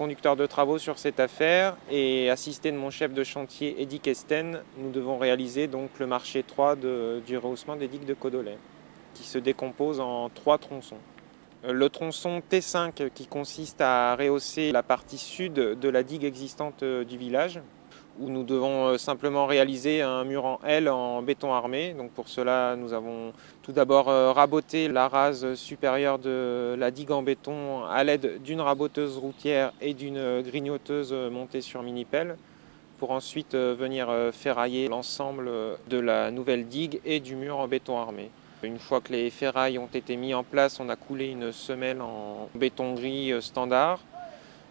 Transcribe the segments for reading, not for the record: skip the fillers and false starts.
conducteur de travaux sur cette affaire et assisté de mon chef de chantier Eddy Kesten, nous devons réaliser donc le marché 3 du rehaussement des digues de Codolet, qui se décompose en 3 tronçons. Le tronçon T5 qui consiste à rehausser la partie sud de la digue existante du village, où nous devons simplement réaliser un mur en L en béton armé. Donc pour cela, nous avons tout d'abord raboté la rase supérieure de la digue en béton à l'aide d'une raboteuse routière et d'une grignoteuse montée sur mini-pelle, pour ensuite venir ferrailler l'ensemble de la nouvelle digue et du mur en béton armé. Une fois que les ferrailles ont été mises en place, on a coulé une semelle en béton gris standard.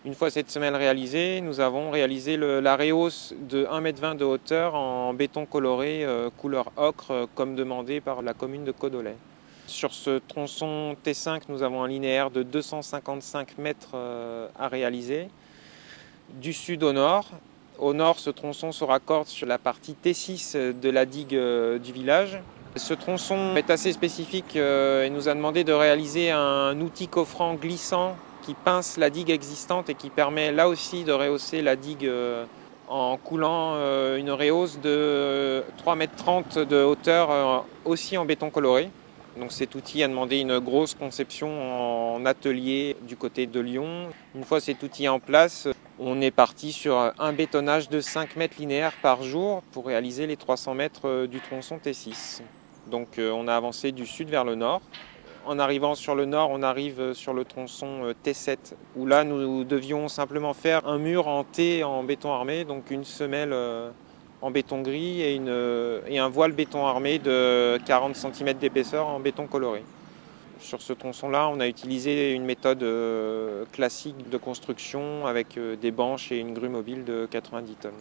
Une fois cette semelle réalisée, nous avons réalisé la rehausse de 1,20 m de hauteur en béton coloré couleur ocre comme demandé par la commune de Codolet. Sur ce tronçon T5, nous avons un linéaire de 255 mètres à réaliser du sud au nord. Au nord, ce tronçon se raccorde sur la partie T6 de la digue du village. Ce tronçon est assez spécifique et nous a demandé de réaliser un outil coffrant glissant qui pince la digue existante et qui permet là aussi de rehausser la digue en coulant une rehausse de 3,30 m de hauteur aussi en béton coloré. Donc cet outil a demandé une grosse conception en atelier du côté de Lyon. Une fois cet outil en place, on est parti sur un bétonnage de 5 mètres linéaires par jour pour réaliser les 300 mètres du tronçon T6. Donc on a avancé du sud vers le nord. En arrivant sur le nord, on arrive sur le tronçon T7, où là nous devions simplement faire un mur en T en béton armé, donc une semelle en béton gris et un voile béton armé de 40 cm d'épaisseur en béton coloré. Sur ce tronçon-là, on a utilisé une méthode classique de construction avec des banches et une grue mobile de 90 tonnes.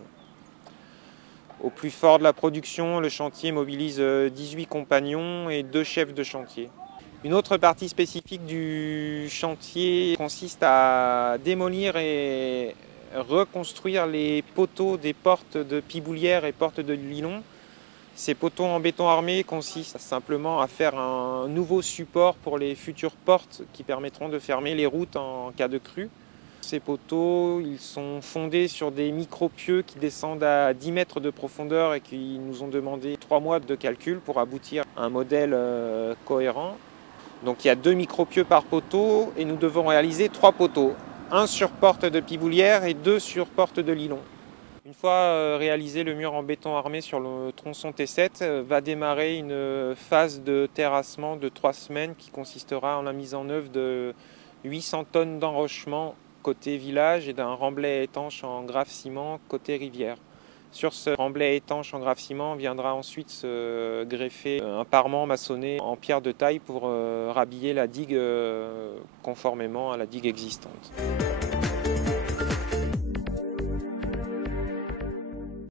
Au plus fort de la production, le chantier mobilise 18 compagnons et 2 chefs de chantier. Une autre partie spécifique du chantier consiste à démolir et reconstruire les poteaux des portes de Piboulière et portes de Lilon. Ces poteaux en béton armé consistent simplement à faire un nouveau support pour les futures portes qui permettront de fermer les routes en cas de crue. Ces poteaux, ils sont fondés sur des micro-pieux qui descendent à 10 mètres de profondeur et qui nous ont demandé 3 mois de calcul pour aboutir à un modèle cohérent. Donc il y a 2 micro-pieux par poteau et nous devons réaliser 3 poteaux. Un sur porte de Piboulière et 2 sur porte de Lilon. Une fois réalisé le mur en béton armé sur le tronçon T7, va démarrer une phase de terrassement de 3 semaines qui consistera en la mise en œuvre de 800 tonnes d'enrochement côté village et d'un remblai étanche en grave ciment côté rivière. Sur ce remblai étanche en grave ciment viendra ensuite se greffer un parement maçonné en pierre de taille pour rhabiller la digue conformément à la digue existante.